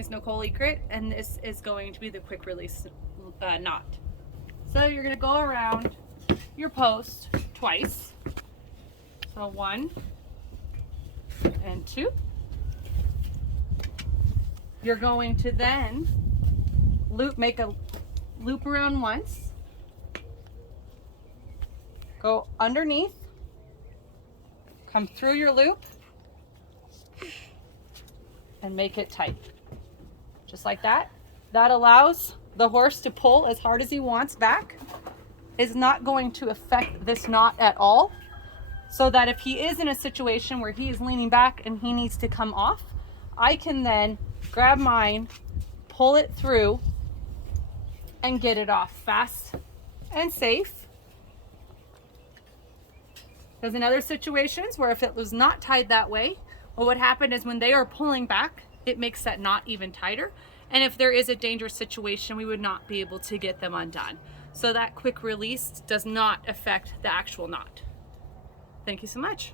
is Nichole Ecret, and this is going to be the quick release knot. So you're going to go around your post twice. So 1 and 2. You're going to then make a loop around once, go underneath, come through your loop, and make it tight. Just like that. That allows the horse to pull as hard as he wants back. Is not going to affect this knot at all. So that if he is in a situation where he is leaning back and he needs to come off, I can then grab mine, pull it through, and get it off fast and safe. Because in other situations where if it was not tied that way, what would happen is when they are pulling back, it makes that knot even tighter. And if there is a dangerous situation, we would not be able to get them undone. So that quick release does not affect the actual knot. Thank you so much.